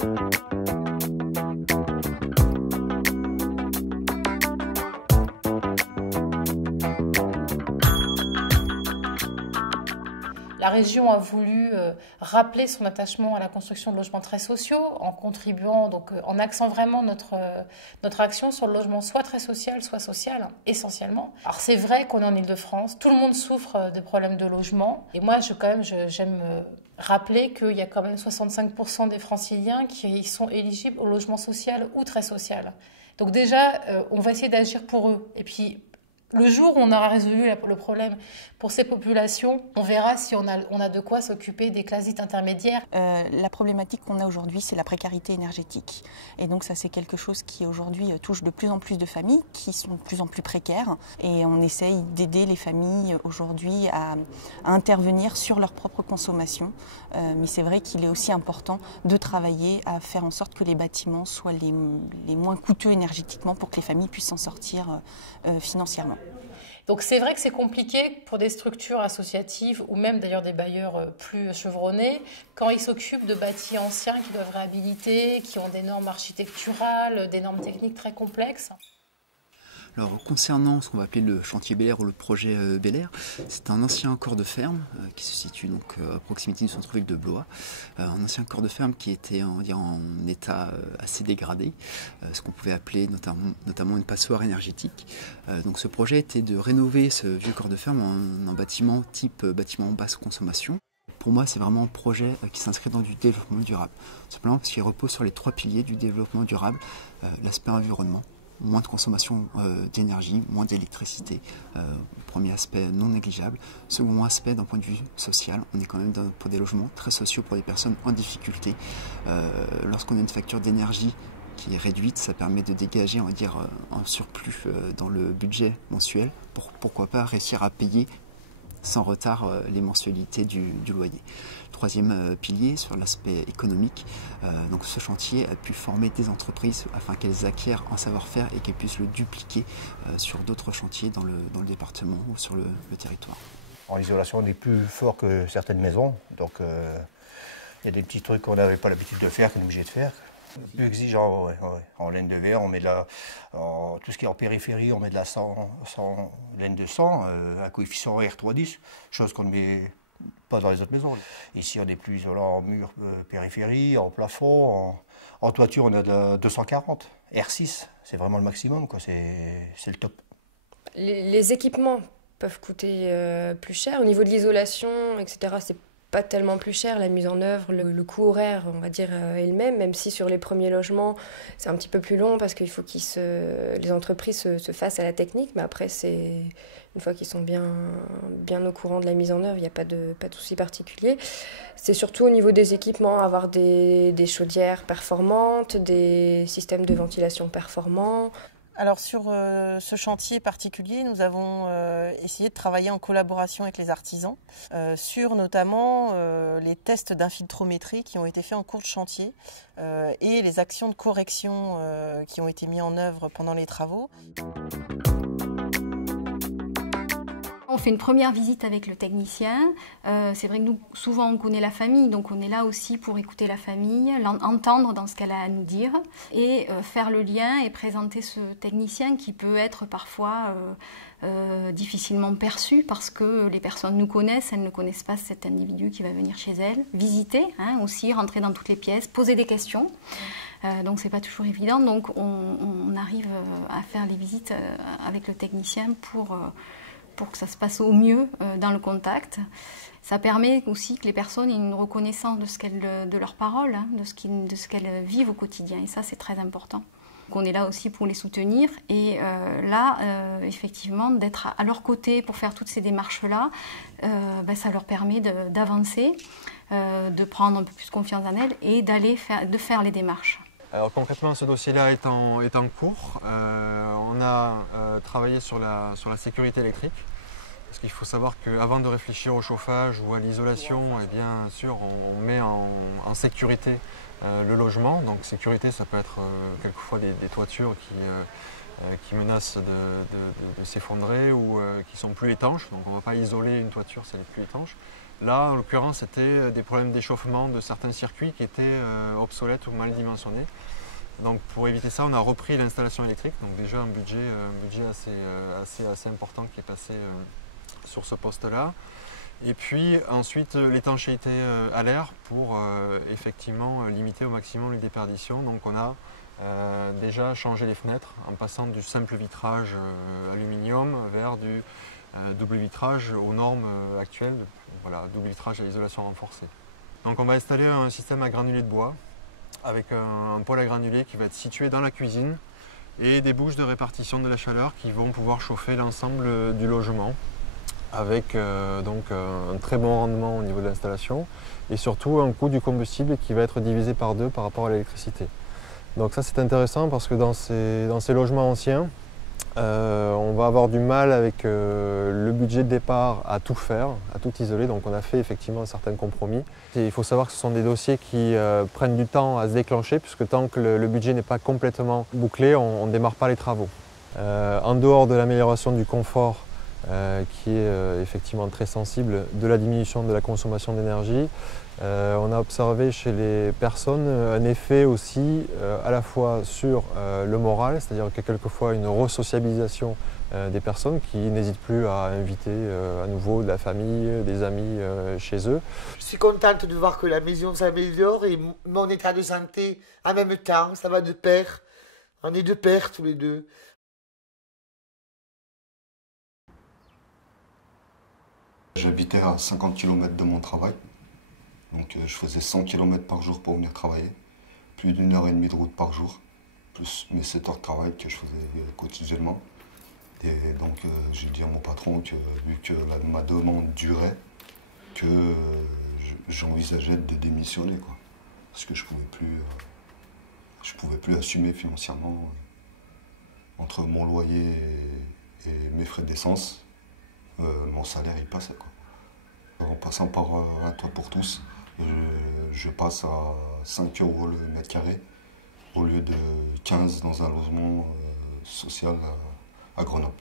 La région a voulu rappeler son attachement à la construction de logements très sociaux en contribuant, donc en axant vraiment notre action sur le logement soit très social, soit social, essentiellement. Alors c'est vrai qu'on est en Île-de-France, tout le monde souffre de problèmes de logement. Et moi, j'aime rappeler qu'il y a quand même 65% des Franciliens qui sont éligibles au logement social ou très social. Donc déjà, on va essayer d'agir pour eux. Et puis, le jour où on aura résolu le problème pour ces populations, on verra si on a de quoi s'occuper des classes dites intermédiaires. La problématique qu'on a aujourd'hui, c'est la précarité énergétique. Et donc ça, c'est quelque chose qui aujourd'hui touche de plus en plus de familles qui sont de plus en plus précaires. Et on essaye d'aider les familles aujourd'hui à intervenir sur leur propre consommation. Mais c'est vrai qu'il est aussi important de travailler à faire en sorte que les bâtiments soient les moins coûteux énergétiquement pour que les familles puissent s'en sortir financièrement. Donc c'est vrai que c'est compliqué pour des structures associatives ou même d'ailleurs des bailleurs plus chevronnés quand ils s'occupent de bâtis anciens qui doivent réhabiliter, qui ont des normes architecturales, des normes techniques très complexes. Alors, concernant ce qu'on va appeler le chantier Bel Air ou le projet Bel Air, c'est un ancien corps de ferme qui se situe donc à proximité du centre-ville de Blois. Un ancien corps de ferme qui était en état assez dégradé, ce qu'on pouvait appeler notamment une passoire énergétique. Donc ce projet était de rénover ce vieux corps de ferme en bâtiment type bâtiment basse consommation. Pour moi, c'est vraiment un projet qui s'inscrit dans du développement durable. Simplement parce qu'il repose sur les 3 piliers du développement durable, l'aspect environnement, moins de consommation d'énergie, moins d'électricité. Premier aspect non négligeable. Second aspect, d'un point de vue social, on est quand même pour des logements très sociaux pour des personnes en difficulté. Lorsqu'on a une facture d'énergie qui est réduite, ça permet de dégager, on va dire, un surplus dans le budget mensuel pour pourquoi pas réussir à payer sans retard les mensualités du loyer. Troisième pilier, sur l'aspect économique, donc ce chantier a pu former des entreprises afin qu'elles acquièrent un savoir-faire et qu'elles puissent le dupliquer sur d'autres chantiers dans le département ou sur le territoire. En isolation, on est plus fort que certaines maisons, donc il y a des petits trucs qu'on n'avait pas l'habitude de faire, qu'on est obligé de faire. Plus exigeant, ouais. En laine de verre, on met tout ce qui est en périphérie, on met de la laine de 100, un coefficient R310, chose qu'on ne met pas dans les autres maisons. Ici, on est plus isolant en mur, périphérie, en plafond, en toiture, on a de la 240, R6, c'est vraiment le maximum, quoi. C'est le top. Les équipements peuvent coûter plus cher. Au niveau de l'isolation, etc., c'est pas tellement plus cher, la mise en œuvre, le coût horaire, on va dire, est le même si sur les premiers logements, c'est un petit peu plus long parce qu'il faut les entreprises se fassent à la technique, mais après, une fois qu'ils sont bien au courant de la mise en œuvre, il n'y a pas de souci particulier. C'est surtout au niveau des équipements, avoir des chaudières performantes, des systèmes de ventilation performants. Alors sur ce chantier particulier, nous avons essayé de travailler en collaboration avec les artisans sur notamment les tests d'infiltrométrie qui ont été faits en cours de chantier et les actions de correction qui ont été mises en œuvre pendant les travaux. On fait une première visite avec le technicien. C'est vrai que nous, souvent, on connaît la famille, donc on est là aussi pour écouter la famille, l'entendre dans ce qu'elle a à nous dire et faire le lien et présenter ce technicien qui peut être parfois difficilement perçu parce que les personnes nous connaissent, elles ne connaissent pas cet individu qui va venir chez elles, visiter, aussi, rentrer dans toutes les pièces, poser des questions. Donc c'est pas toujours évident, donc on arrive à faire les visites avec le technicien pour que ça se passe au mieux dans le contact. Ça permet aussi que les personnes aient une reconnaissance de leurs paroles, de ce qu'elles vivent au quotidien. Et ça, c'est très important. Donc on est là aussi pour les soutenir. Et effectivement, d'être à leur côté pour faire toutes ces démarches-là, ça leur permet d'avancer, de prendre un peu plus confiance en elles et de faire les démarches. Alors concrètement, ce dossier-là est en cours. On a travaillé sur la sécurité électrique. Parce qu'il faut savoir qu'avant de réfléchir au chauffage ou à l'isolation, eh bien sûr, on met en sécurité le logement. Donc sécurité, ça peut être quelquefois des toitures qui menacent de s'effondrer ou qui sont plus étanches. Donc on ne va pas isoler une toiture si elle est plus étanche. Là, en l'occurrence, c'était des problèmes d'échauffement de certains circuits qui étaient obsolètes ou mal dimensionnés. Donc pour éviter ça, on a repris l'installation électrique. Donc déjà un budget assez important qui est passé sur ce poste-là. Et puis ensuite l'étanchéité à l'air pour effectivement limiter au maximum les déperditions. Donc on a déjà changé les fenêtres en passant du simple vitrage aluminium vers du double vitrage aux normes actuelles. Voilà, double vitrage à l'isolation renforcée. Donc on va installer un système à granulés de bois avec un pôle à granulés qui va être situé dans la cuisine et des bouches de répartition de la chaleur qui vont pouvoir chauffer l'ensemble du logement avec donc un très bon rendement au niveau de l'installation et surtout un coût du combustible qui va être divisé par 2 par rapport à l'électricité. Donc ça c'est intéressant parce que dans ces logements anciens, on va avoir du mal avec le budget de départ à tout faire, à tout isoler, donc on a fait effectivement un certain compromis. Et il faut savoir que ce sont des dossiers qui prennent du temps à se déclencher puisque tant que le budget n'est pas complètement bouclé, on ne démarre pas les travaux. En dehors de l'amélioration du confort, qui est effectivement très sensible, de la diminution de la consommation d'énergie, on a observé chez les personnes un effet aussi à la fois sur le moral, c'est-à-dire que quelquefois une resociabilisation des personnes qui n'hésitent plus à inviter à nouveau de la famille, des amis chez eux. Je suis contente de voir que la maison s'améliore et mon état de santé en même temps, ça va de pair. On est de pair tous les deux. J'habitais à 50 km de mon travail, donc je faisais 100 km par jour pour venir travailler, plus d'1 heure et demie de route par jour, plus mes 7 heures de travail que je faisais quotidiennement. Et donc j'ai dit à mon patron que vu que ma demande durait, que j'envisageais de démissionner, quoi, parce que je pouvais plus assumer financièrement entre mon loyer et mes frais d'essence. Mon salaire il passait, quoi. En passant par un toit pour tous, je passe à 5 € le mètre carré au lieu de 15 dans un logement social à Grenoble.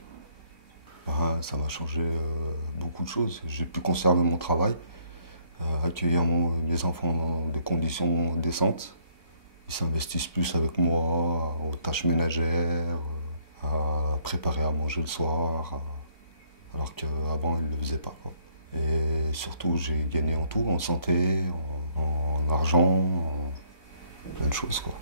Ça m'a changé beaucoup de choses. J'ai pu conserver mon travail, accueillir mes enfants dans des conditions décentes. Ils s'investissent plus avec moi aux tâches ménagères, à préparer à manger le soir. Alors qu'avant, ils ne le faisaient pas, quoi. Et surtout, j'ai gagné en tout, en santé, en argent, en plein de choses, quoi.